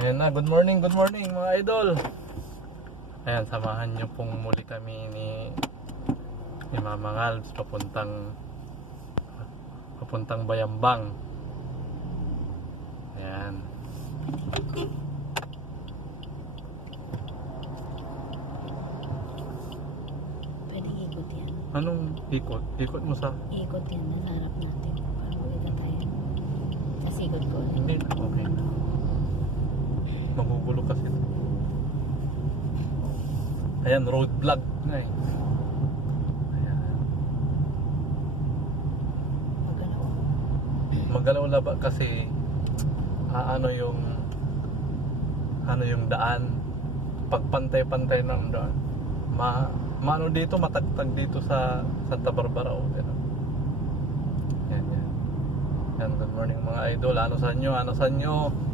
Ayan na, good morning mga idol. Ayan, samahan nyo pong muli kami ni Mama Ngalbs papuntang Bayambang. Ayan. Pwedeng ikot yan. Anong ikot? Ikot mo sa? Ikot yan, nasa harap natin. Para makita tayo. Tapos ikot ko ulit. Hindi na, okay na. Magugulo kasi. Ayan, road vlog na eh. Ayan. Magalaw. Magalaw na ba kasi ano yung daan, pagpantay-pantay ng daan, maano dito, matagtag dito sa Santa Barbara o yan. Yan, good morning mga idol. Ano sa inyo?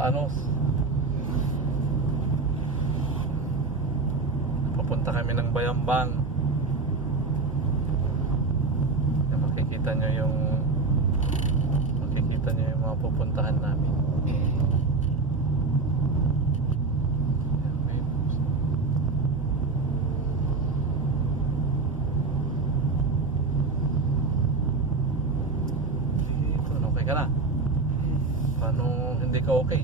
Anos. Papunta kami ng Bayambang. Makikita nyo yung mga pupuntahan namin. Okay ka na? Paano hindi ka okay?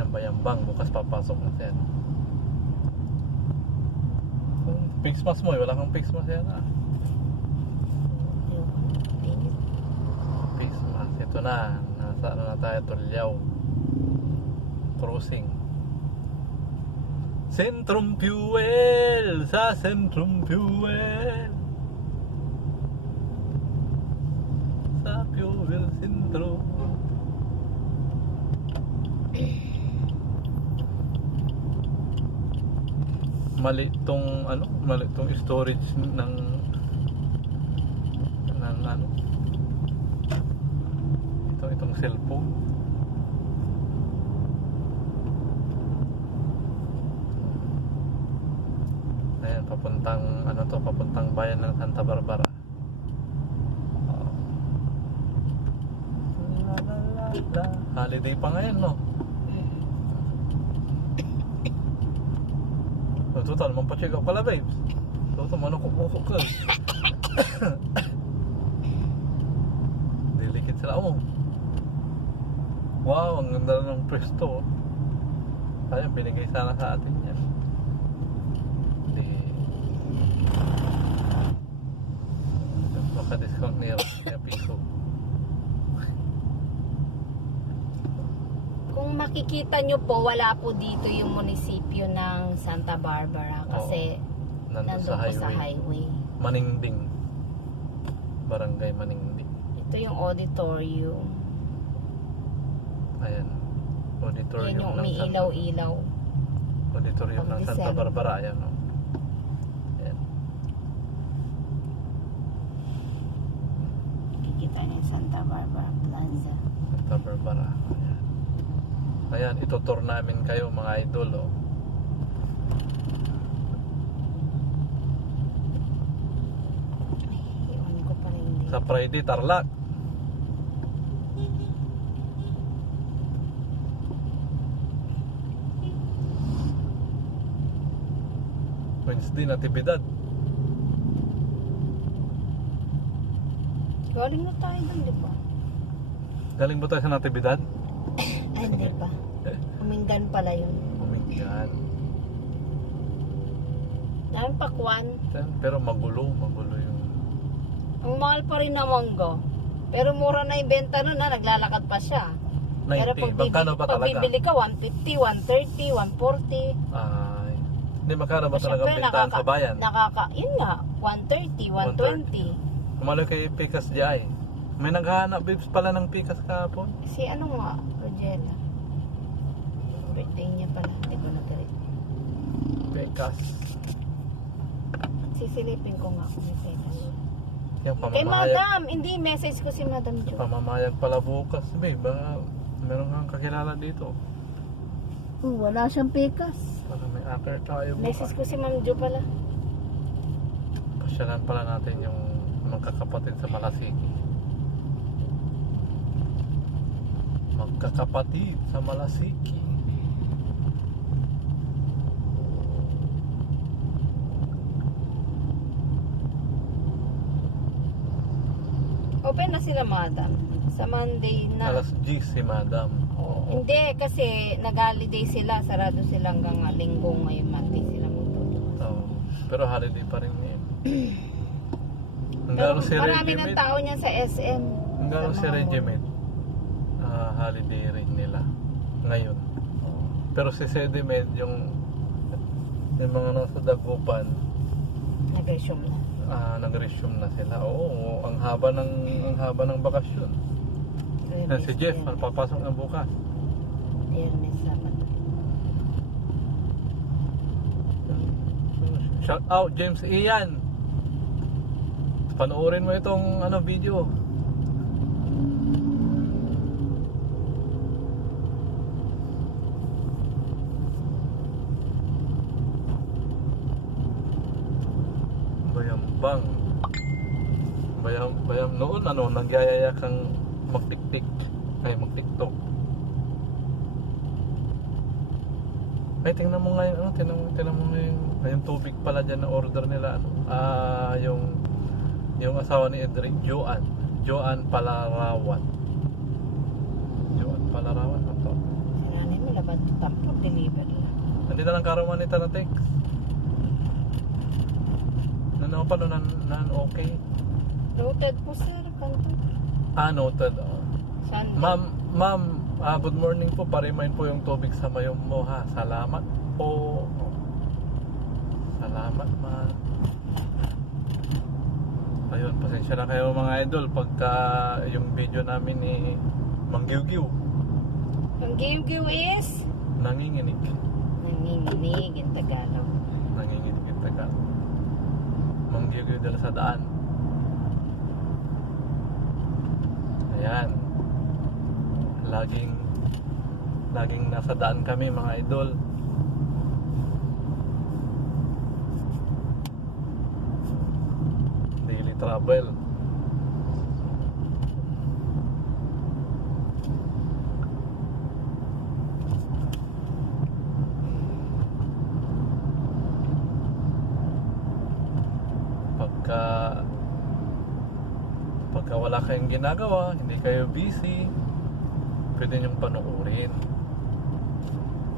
Yan Bayambang, bukas papasok na siya. Kung face mask mo, wala kang face mask yan ah. Face mask, ito na. Nasa ano na tayo, Tulyao Crossing. Centrum Fuel! Sa Centrum Fuel! Sa Fuel Centrum. Mali tong storage ng itong cellphone. Ayan, papuntang bayan ng Santa Barbara. Holiday pa ngayon, no? Total, mampacheck up pala, babes. Total, manukok-ukok ka. Dilikit sila mo. Wow, ang ganda ng presto. Sayang, binigay sana sa atin yan. Hindi. Baka discount niya piso. Kung makikita nyo po, wala po dito yung munisipyo ng Santa Barbara kasi nandun po sa highway. Maningding. Barangay Maningding. Ito yung auditorium. Ayan. Auditorium Yan yung ng umiilaw-ilaw. Auditorium ng Santa Barbara. Ayan, no? Ayan. Makikita nyo yung Santa Barbara Plaza. Santa Barbara. Ayan, itutur namin kayo mga idol, oh. Iwan ko pa rin dito. Sa Friday, Tarlac. Wednesday, Natividad. Galing na tayo dun, di ba? Galing ba tayo sa Natividad? Ay, hindi pa. Uminggan pala yun. Uminggan. Dahil pakwan. Pero magulo yung... Ang mahal pa rin ng mangga. Pero mura na yung benta nun ha, naglalakad pa siya. 90, Pero magkano ba talaga? pag bibili ka, 150, 130, 140. Ay, hindi, magkano ba talaga Siyempre, pintahan sa bayan? Yun nga, 130, 120. Kumaloy kay Pikas Jai. May naghahanap babes pala ng Pikas kahapon. Si ano nga, Rogela. Birthday niya pala, hindi ko nag-read. Pikas. Sisilipin ko nga kung may pera. Yung Kay pamamayag. Madam, hindi, message ko si Madam Jo. Pamamayag pala bukas, babe. Baka meron kang kakilala dito. Wala siyang pekas. Baka may akar tayo bukas. Message ko si Ma'am Jo pala. Pasyalan pala natin yung magkakapatid sa Malasiki. Magkakapatid sa Malasiki. Open na sila, madam. Sa Monday na. Alas 10 si Madam. Hindi, kasi nag-holiday sila. Sarado sila hanggang linggo ngayon. Monday sila magtutuwas. Oo. Pero holiday pa rin ngayon. Pero Hanggang si marami ng Regiment. tao niyan sa SM. Hanggang sa si mga mall. Regiment. Holiday rin nila. Ngayon. Pero si Sediment, yung mga nasa Dagupan, Nag-resume na. nag-resume na sila. Oo, ang haba ng bakasyon. Yan si Jeff, papasok na bukas. Biyernes, Sabado. Shout out James Ian. Panoorin mo itong video. Bayambang. Bayam noon nagyayaya kang magtiktik ay magtiktok. Ay tingnan mo ngayon tingnan mo ngayon tubig pala diyan na order nila yung asawa ni Edrin, Joan Palarawan. Joan Palarawan ako. Sinanay mo, laban tampo, deliver lang. Hindi na lang karaman nita na text. Ano pa nan okay? Noted po, sir. Kanto. Noted. Sunday. Ma'am, good morning po. Pa-remind po yung tubig sa mayong mo ha. Salamat po. Salamat, ma'am. Ayun, pasensya na kayo mga idol pagka yung video namin ni Mang Giw-Giw Ang Giw-Giw is nanginginig nanginginig in Tagalog. Nanginginig yung taga Mang Giw-Giw dala sa daan. Ayan. Laging nasa daan kami mga idol. Daily travel. Pagka wala kayong ginagawa, hindi kayo busy, pwede nyong panoorin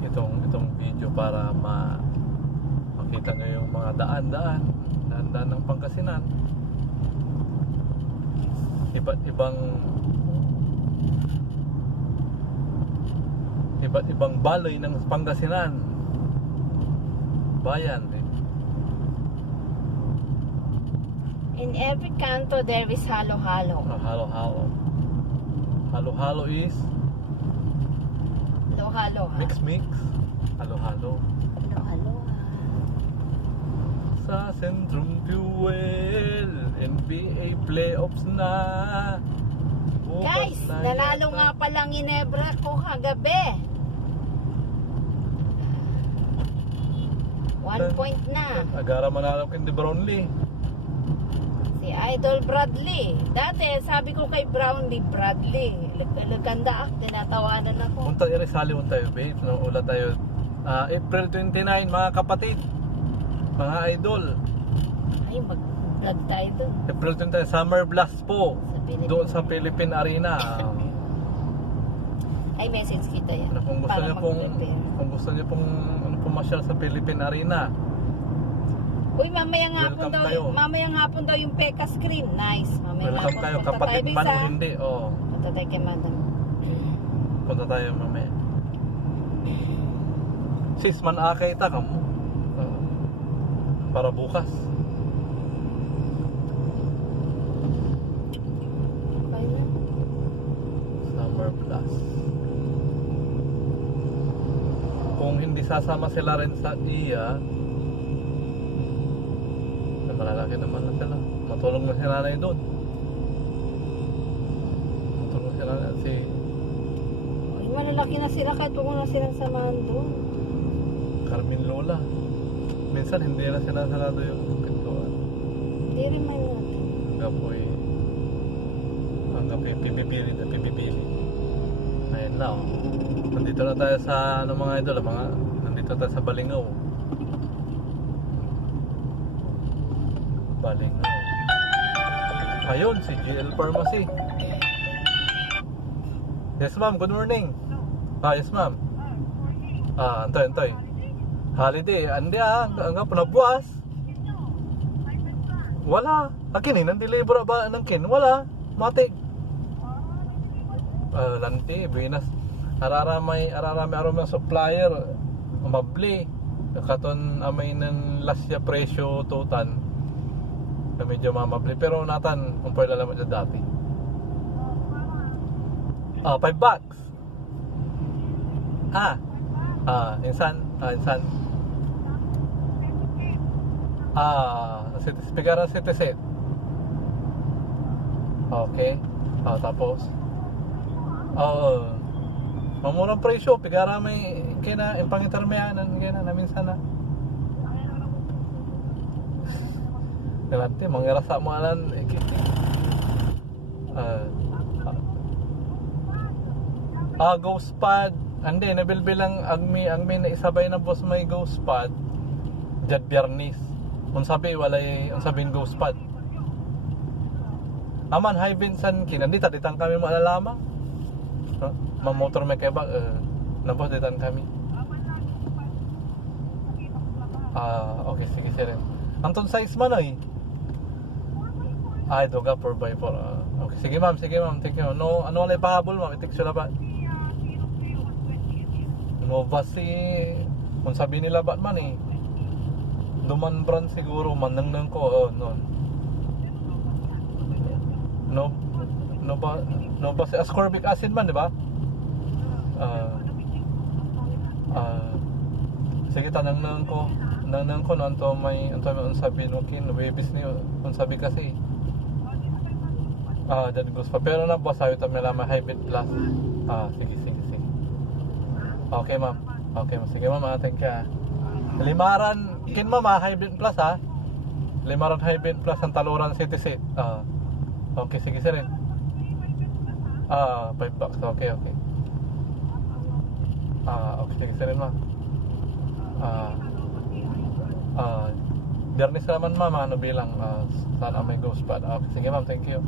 itong video para makita nyo yung mga daan ng Pangasinan. Iba't ibang balay ng Pangasinan, bayan eh. In every canto there is halo-halo. Halo-halo. Halo-halo is Halo-halo. mix. Halo-halo. Halo-halo. Sa Centrum Fuel, NBA playoffs na. Bukas Guys, na nanalo yata. nga palang Ginebra ko kagabi. 1 point na. Agara manalo kay De Brownlee. Si Idol Bradley. Dati, sabi ko kay Bradley, laganda tinatawanan ako. Punta irisali mo tayo, babe. No, ula tayo. April 29, mga kapatid. Mga idol. Ay, mag-vlog tayo dun. April 29, Summer Blast po. Sa Philippines. Doon sa Philippine Arena. Ay, message kita yan. Kung gusto Para niyo pong pumasyal sa Philippine Arena. Uy, mamayang Welcome hapon daw, kayo. mamayang hapon daw yung Peka Screen. Nice. Mamayang Welcome hapon. kayo, Punta kapatid tayo, man o Bisa. hindi. Oh, Punta tayo kay Madam. punta tayo mamaya. Sis, man akay ta kamo. Para bukas. Okay na. Summer Blast. Kung hindi sasama sila rin sa iya, malalaki naman na sila. Matulog na si nanay doon. Matulog si nanay si Uy, malalaki na sila kahit huwag mo na silang samahan doon. Carmen Lola. Minsan hindi na sinasarado yung pintuan. Hindi rin may natin. hanggang pipipili. Ayun na, oh. Nandito na tayo sa mga idol, nandito tayo sa Balingaw. Ayun, si GL Pharmacy. Yes ma'am, good morning. Yes ma'am. Antoy. Holiday, hanggang panabuas. Wala. Akin nandeliver ba ng kin? Wala. Matik. Lanti, Buenas. Araramay aron ng supplier. Mabli. Katon amay ng lasya presyo tutan. Medyo mamabli. Pero natan, kung pwede laman sa dati. $5. Insan. Pigaran city set. Okay. Tapos mamurang presyo, pigara may kina pangintermyanan kina namin sana. Nanti mangira sa malan ghost pad. Ande nabilbilang ang may naisabay na boss may ghost pad. Jad Biyernes. Kung sabi walay ang sabihin ghost pad. Aman High Vincent kin andita ditang kami maalamang. Mamotor may kaya ba nabos ditan kami. Okay sige sir. Anton size man ay. Doga 4x4. Okay sige ma'am, thank you. No, ano wala pahabol ma'am, itik sila ba? Nova si kung sabi nila ba man Duman brand siguro manang ko noon. No ba si ascorbic acid man, di ba? Sige tanang ko no anto may sabi no kin webis ni sabi kasi dad gusto pa pero na boss ayo ta may lamang hybrid plus. Sige. Okay ma'am. Sige ma'am, thank you. Limaran kin ma'am hybrid plus Limaran hybrid plus ang Taluran City Set. Okay sige sir. $5. Okay. Okay sige sir ma'am. Biyernes naman ma'am, ano bilang sana may ghost pad. Okay sige ma'am, thank you.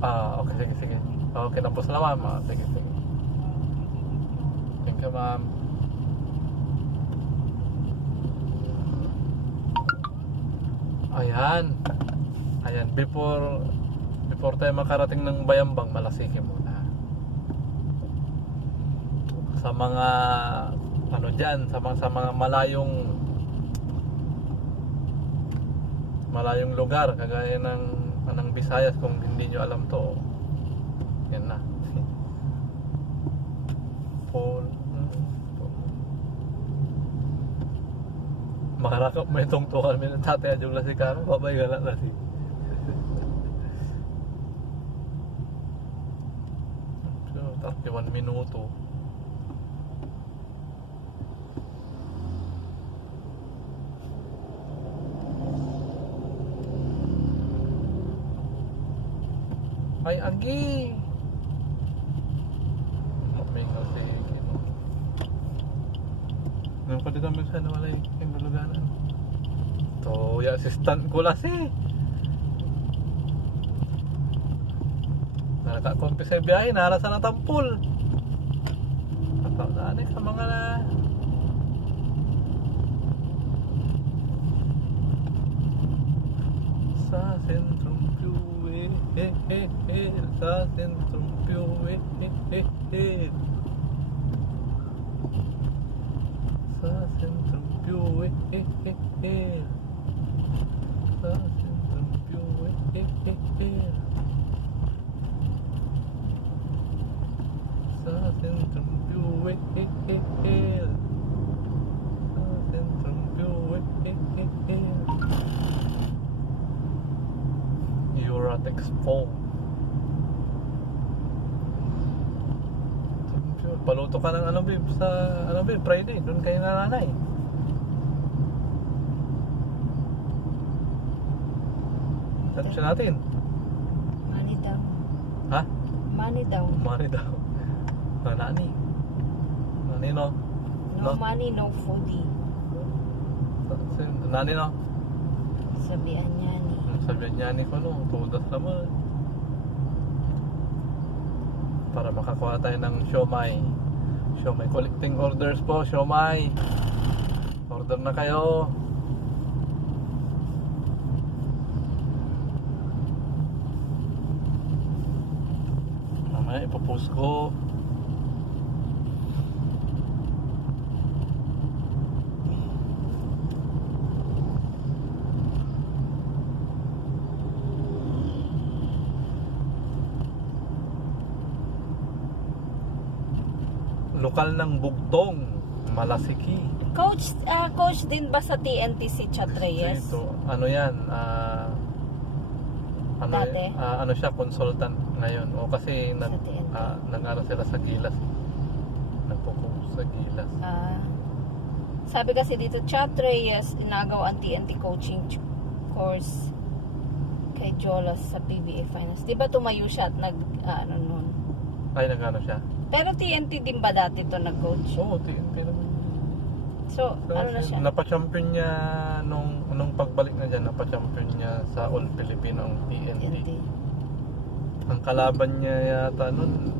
Okay sige. Okay, tapos na ma'am. Sige. Thank you ma'am. Ayan, before tayo makarating ng Bayambang, Malasiki muna. Sa mga dyan, sa mga malayong lugar kagaya ng Visayas, kung hindi nyo alam to, yan na. Makarakap mo itong tukal min tatay adjong lasi karo, babay galak lasi. So, 31 minuto. Ay, agi. Nung pwede kami sana wala yung luluganan. So, yung assistant ko lasi. Nakakakompi sa biyahe, narasan na tampol. Natawaan sa mga sa Centrum View, sa Centrum View, sa Centrum View, sa Centrum View, sa Centrum View, sa Centrum View, Euratex phone. Paluto ka ng sa Friday, doon kayo nanay. Saan siya natin? Money daw. Ha? Money daw. Money daw. Nani? Nani no? No money, no foodie. Nani no? Sabihan niya ni. Sabihan niya ni ko no, tudas naman. Para makakuha tayo ng siomay. Siomay collecting orders po, siomay. Order na kayo. Mamaya ipopost ko. Lokal ng Bugtong, Malasiki. Coach din ba sa TNT si Chat Reyes? Ito, ano yan? Dati? Ano siya, consultant ngayon. O kasi Sa TNT. nag-ano sila sa Gilas. Nagpo-coach sa Gilas. Sabi kasi dito, Chat Reyes, inagaw ang TNT coaching course kay Jolas sa PBA Finance. Di ba tumayo siya at ano nun? Ay, nag-ano siya? Pero TNT din ba dati to nag-coach? Oo, TNT naman. So, ano na siya? Napa-champion niya nung pagbalik na dyan, napa-champion niya sa All Filipino ang TNT. TNT. Ang kalaban niya yata nun,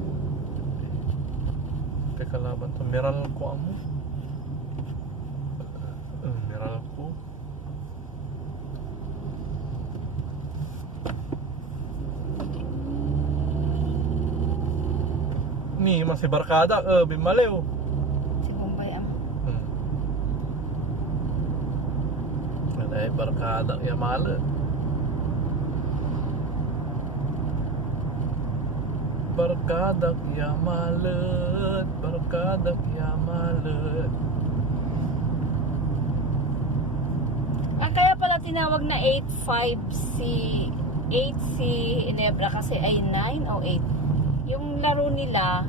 kalaban to, Meralco amo. Meralco. Ni masih barkada bimalew. Si Bombay ang Ada barkada ya male. Barkadak ya malet, barkadak ya malet. kaya pala tinawag na 8-5 si Inebra kasi ay 9 o 8. Yung laro nila,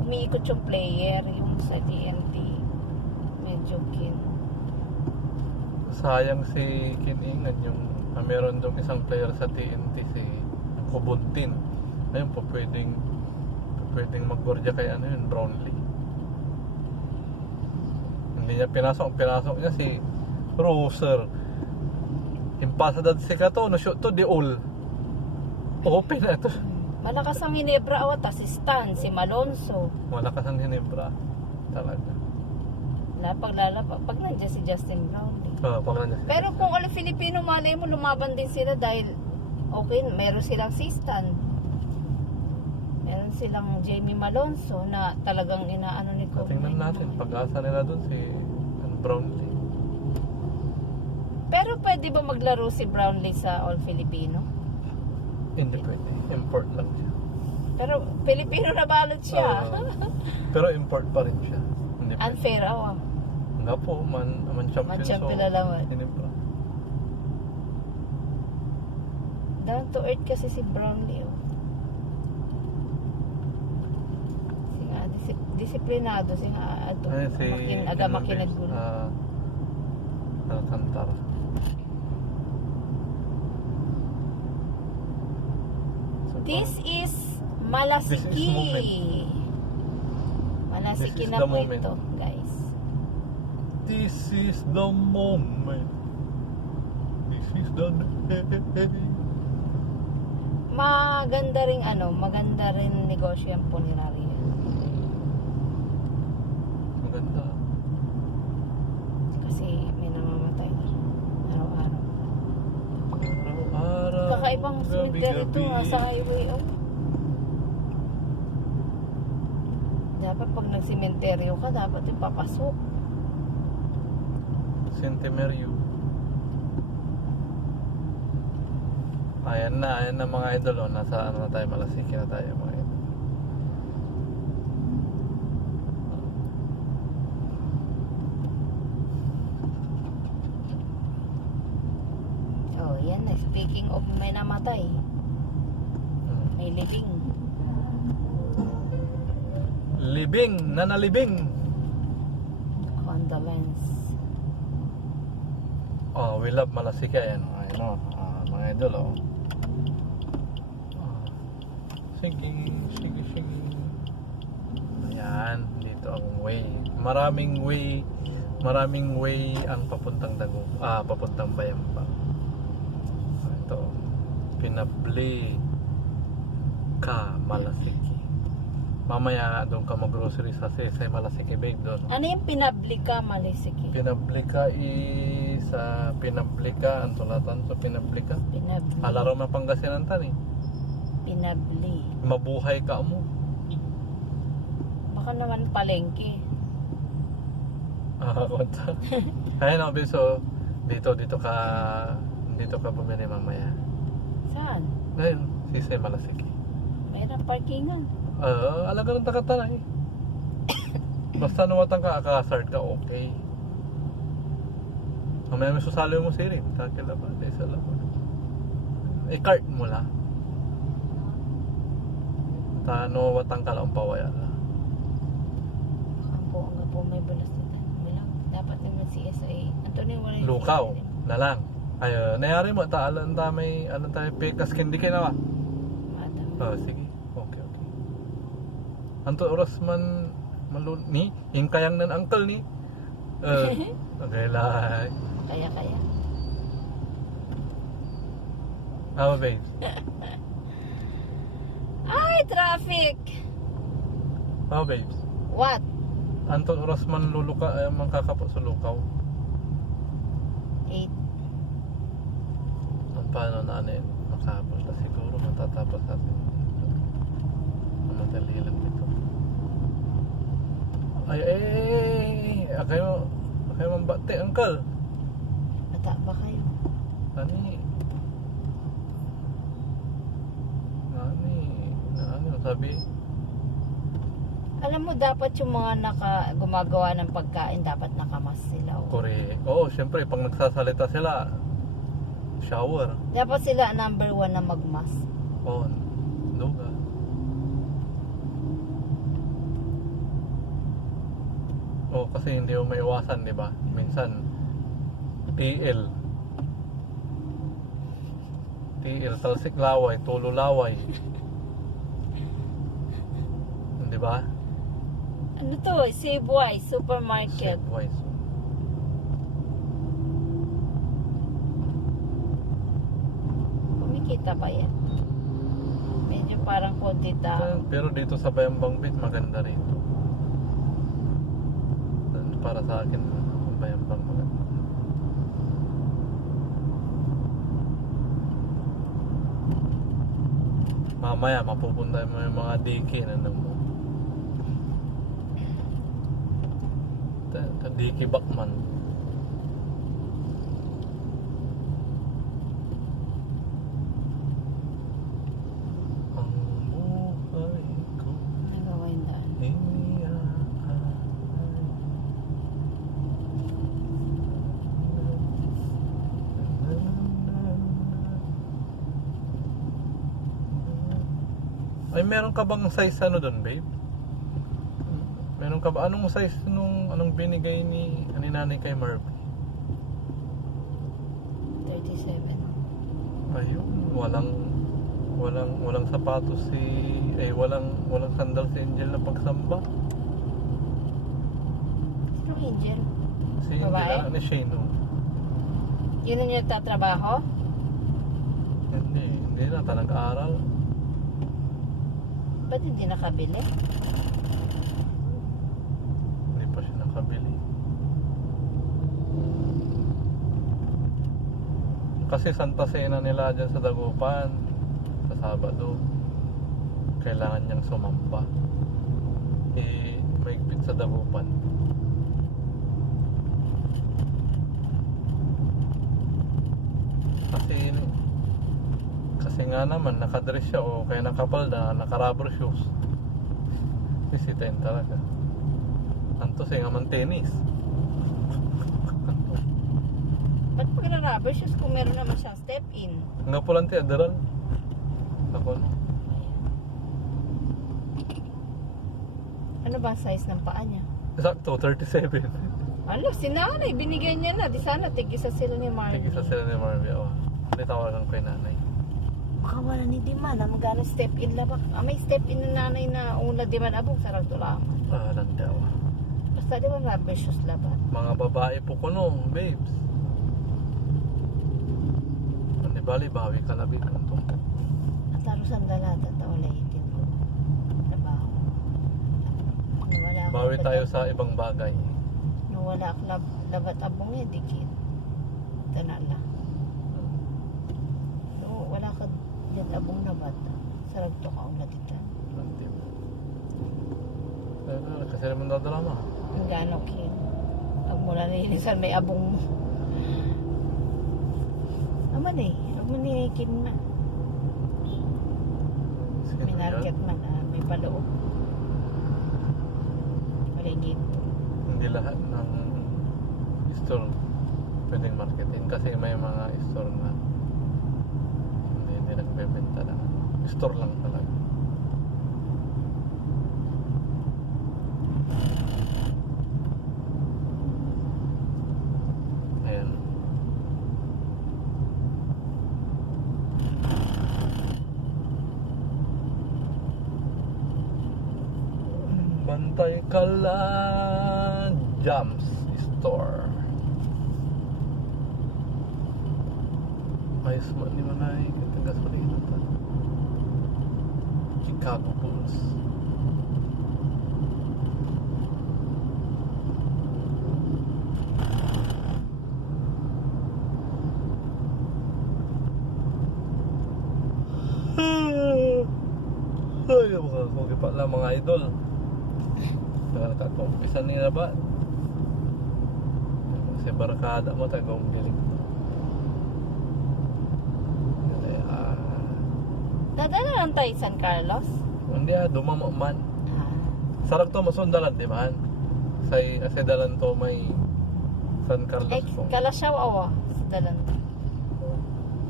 umiikot yung player, yung sa TNT. Medyo kin. Sayang si Kiningan yung meron dong isang player sa TNT si Kubuntin. Ayun po pwedeng mag-gordya kay ano yun, Brownlee. Hindi niya pinasok niya si Roser. Impasadad si Kato, no shoot to di all. Open na ito. Malakas ang Ginebra o si Stan, si Malonzo. Malakas ang Ginebra. Talaga. Pag nandiyan si Justin Brownlee. Pag nandiyan. Pero kung all Filipino, malay mo lumaban din sila dahil okay, meron silang si Stan. Meron silang Jamie Malonzo na talagang inaano ni Kobe. Tingnan natin, pag-asa nila dun si Brownlee. Pero pwede ba maglaro si Brownlee sa All Filipino? Hindi pwede. Import lang siya. Pero Filipino na balot siya. Pero import pa rin siya. Hindi pwede. Unfair awa. Nga po, man champion. Man-champion na naman. Ginebra. Down to earth kasi si Brownlee. Oh. Singa, disiplinado. Singa, ato. Aga makinaggulo. Alcantara. This is Malasiki. Malasiki na po ito, guys. This is the moment. This is the day. Maganda rin negosyo yung punerarya. Maganda. Kasi may namamatay araw-araw. Araw-araw. Kakaibang cemetery ito sa highway. Oh. Dapat pag nagsementeryo ka, dapat yung papasok. Centenario. Ayan na mga idol. Nasa ano na tayo, Malasiki na tayo mga idol. Oh, yan. Speaking of may namatay. May living. Nanalibing. Condolence. Oh, we love Malasiki. Ayan, mga idol. Oh. Sige, sige, sige. Ayan, dito ang way. Maraming way ang papuntang papuntang Bayambang. Ito, Pinabli ka Malasiki. Mamaya doon ka mag-grocery sa Sesay Malasiki, babe, doon. Ano yung Pinabli ka Malasiki? Pinabli ka sa Pinabli ka, ang tulatan sa Pinabli ka. Pinabli. Alaro na Pangasinan tan eh. Pinabli. Mabuhay ka mo. Baka naman palengke. Konta. Ayun o, so dito ka bumili mamaya. Saan? Ayun, Sisay Malasiki. Mayroong parkingan. Alaga ng takatanay. Basta nuwatan ka, akasard ka, okay. Mamaya may susalo mo sirin. Kakila ba? Isa lang. I-cart mo lang. Nuwatan ka lang pawayala. Ang po may balas na tayo. Dapat naman CSA. Antonio, wala yung Lukaw CSA. na lang. Ayun, nayari mo, alam tayo, pekas kindi kinawa. Sige. Okay. Anto oras man ni, yung kayang nan uncle ni. Okay lang. Kaya. Babes. Ay, traffic! Babes. What? Anton oras man mangkakapo sa lukaw. 8. Ang paano na ano yun? Makapunta siguro matatapos natin. Madali lang ito. Kayo mambate, uncle. Bata ba kayo? Ano sabi? Alam mo, dapat yung mga gumagawa ng pagkain, dapat nakamas sila. Correct. Oo, syempre, pag nagsasalita sila, shower. Dapat sila number 1 na magmas. Oo, duga. Oo, kasi hindi mo maiwasan, di ba? Minsan, TL, talsik laway, tulo laway. Di ba? Ano to? Safeway Supermarket. Wise. Kumikita pa yan. Medyo parang konti tao. Pero dito sa Bayambang Beach, maganda rito. Para sa akin, Bayambang maganda. Mamaya, mapupunta mo yung mga DK na mo. DK Bakman. Ang buhay ko Nagawa yung daan. Ay, meron ka bang size doon, babe? Meron ka ba? Anong size anong binigay ni nanay kay Marv? 37. Ayun, walang sapatos walang sandal si Angel na pagsamba. Sino Angel? Si Angel Babae? anak ni Shane. Yun ang nagtatrabaho? Hindi na ta nag-aaral. Ba't hindi nakabili? Hindi pa siya nakabili. Kasi Santa Cena nila dyan sa Dagupan sa Sabado. Kailangan niyang sumamba. Maigpit sa Dagupan. Kasi nga naman nakadress siya o kaya nakapalda, naka-rubber shoes. Sisitain talaga. Anto siya nga man tennis. Ba't pag na-rubber shoes kung meron naman siyang step-in? Nga po lang ti Adderall. Ako. Ano ba ang size ng paa niya? Sakto, 37. Ano, si nanay, binigay niya na. Di sana, tig-isa sila ni Marvin. Tigisa sila ni Marvia. Hindi tawagan ko yung nanay. Makawalan ni Diman, magano step in labak. May step in na nanay na una Diman abong sarag tulaman. Lang daw. Basta Diman rabisius laban. Mga babae po ko no, babes. Hindi bali, bawi ka labi ng tumpo. At tarusan dalata taon itin ko. Trabaho. Nawala ako Bawi labat- tayo sa ibang bagay. Nawala ako labat abong eh, dikit. Tanala. No, wala ka din abong labat. Sarag to ka ulat ito. Kasi naman dadrama. Ang gano kin. Ang mula nilinisan may abong mo. Aman eh. Aman eh kin na. Sige May na yan. market man may paloob. Paligid. Hindi lahat ng store pwedeng marketing kasi may mga store na hindi nagbebenta lang. Store lang talaga. Ayan. Bantay ka lang, Jams Store. Ayos mo ni Manay, kitang gasolina ta. Chicago Bulls. Ay, mga kugi pa lang mga idol. Nakakakumpisan nila ba? Kasi barakada mo tayo kung biling. Dadala lang tayo San Carlos. Hindi dumamo man. Ah. Sarap to masundalan, di ba? Sa dalan to may San Carlos po. Kalasyaw awa sa dalan.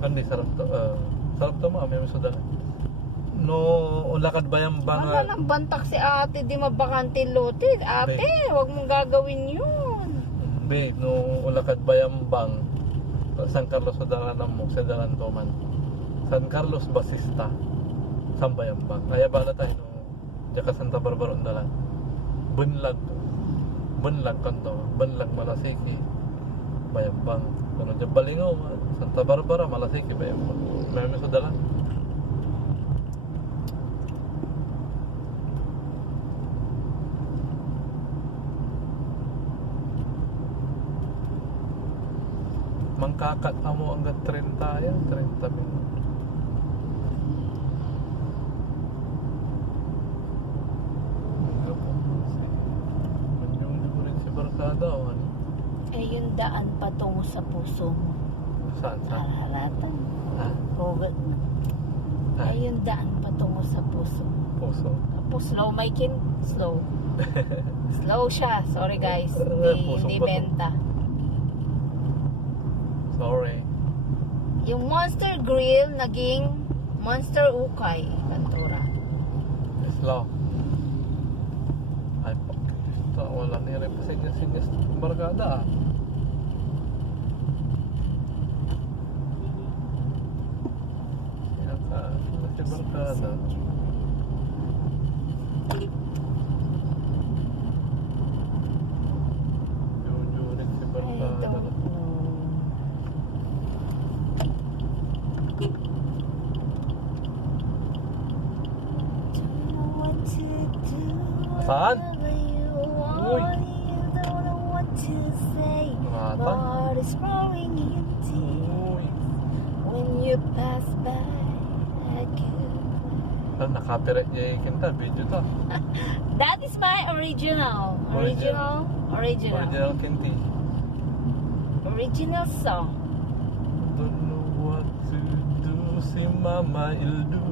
Hindi, sarap to. Sarap to may masundalan. No, ulakad ba yung Wala banga? nang bantak si ate, di mabakante lote. Ate, wag mong gagawin yun. Babe, no ulakad ba yung bang? San Carlos sa dalan mo, sa dalan to man. San Carlos Basista. San ba yung bang? Kaya bala tayo no. Diyan ka Santa Barbara ang dalan. Bunlag kanto. Bunlag Malasiki. Bayambang. Kano dyan Balingaw, Santa Barbara, Malasiki, Bayambang. May sa dalan. Mangkakat mo hanggang 30 yan, 30 minutes. Yung rin si Barkada o ano? Eh, yung daan patungo sa puso mo. Saan? Haratan. Ha? Hugot mo. Ha? Ay, yung daan patungo sa puso. Puso. Tapos slow, Maikin. Slow. Slow siya. Sorry guys. Pusong Hindi bato. benta. Sorry. Yung Monster Grill naging Monster Ukay. Kantura. Slow. Ay, pakita. Wala na yung sinyas Barkada ah. Yan ka. Si Barkada. Jojo rin si I Barkada. don't know. Saan? Uy. Don't know what to say. Ngatan. Heart is growing in tears. Uy. When you pass by, I could. Naka-copyright niya yung kinta. Video to. That is my original. Original. Original kinti. Original song. Don't know what to do. Si Mama Ildu.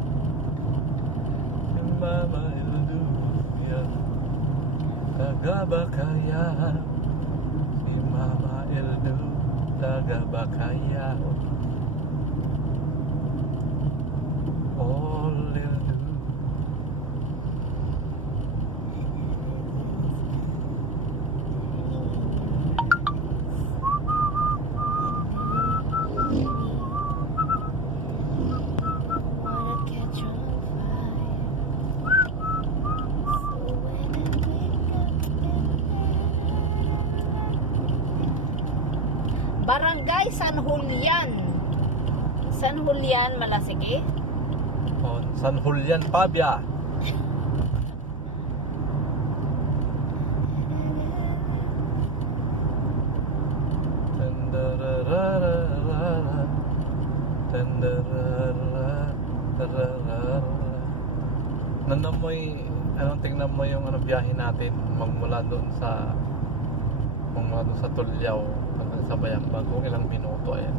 Si Mama Ildu. Yeah. Taga ba kaya? Si Mama Ildu. Taga ba kaya? All Ildu. Barangay San Julian. San Julian, Malasigi. Oh, San Julian, Pabia. Nanamoy, tingnan mo yung biyahe natin magmula doon sa Tulyao hanggang sa Bayambang, kung ilang minuto. Ayan.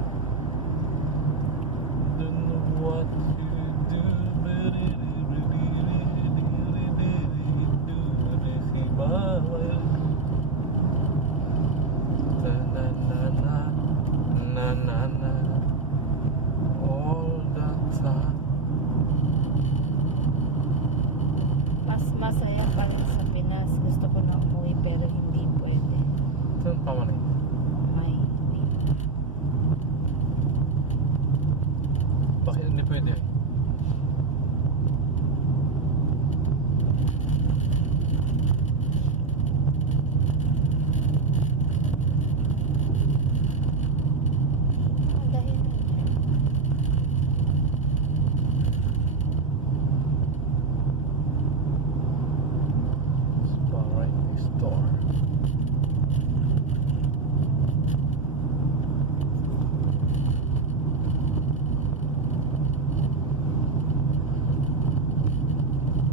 Don't know what you do, but all the time. Mas masaya pa rin sa Pinas. Gusto ko na umuwi pero hindi pwede. Saan pa man eh?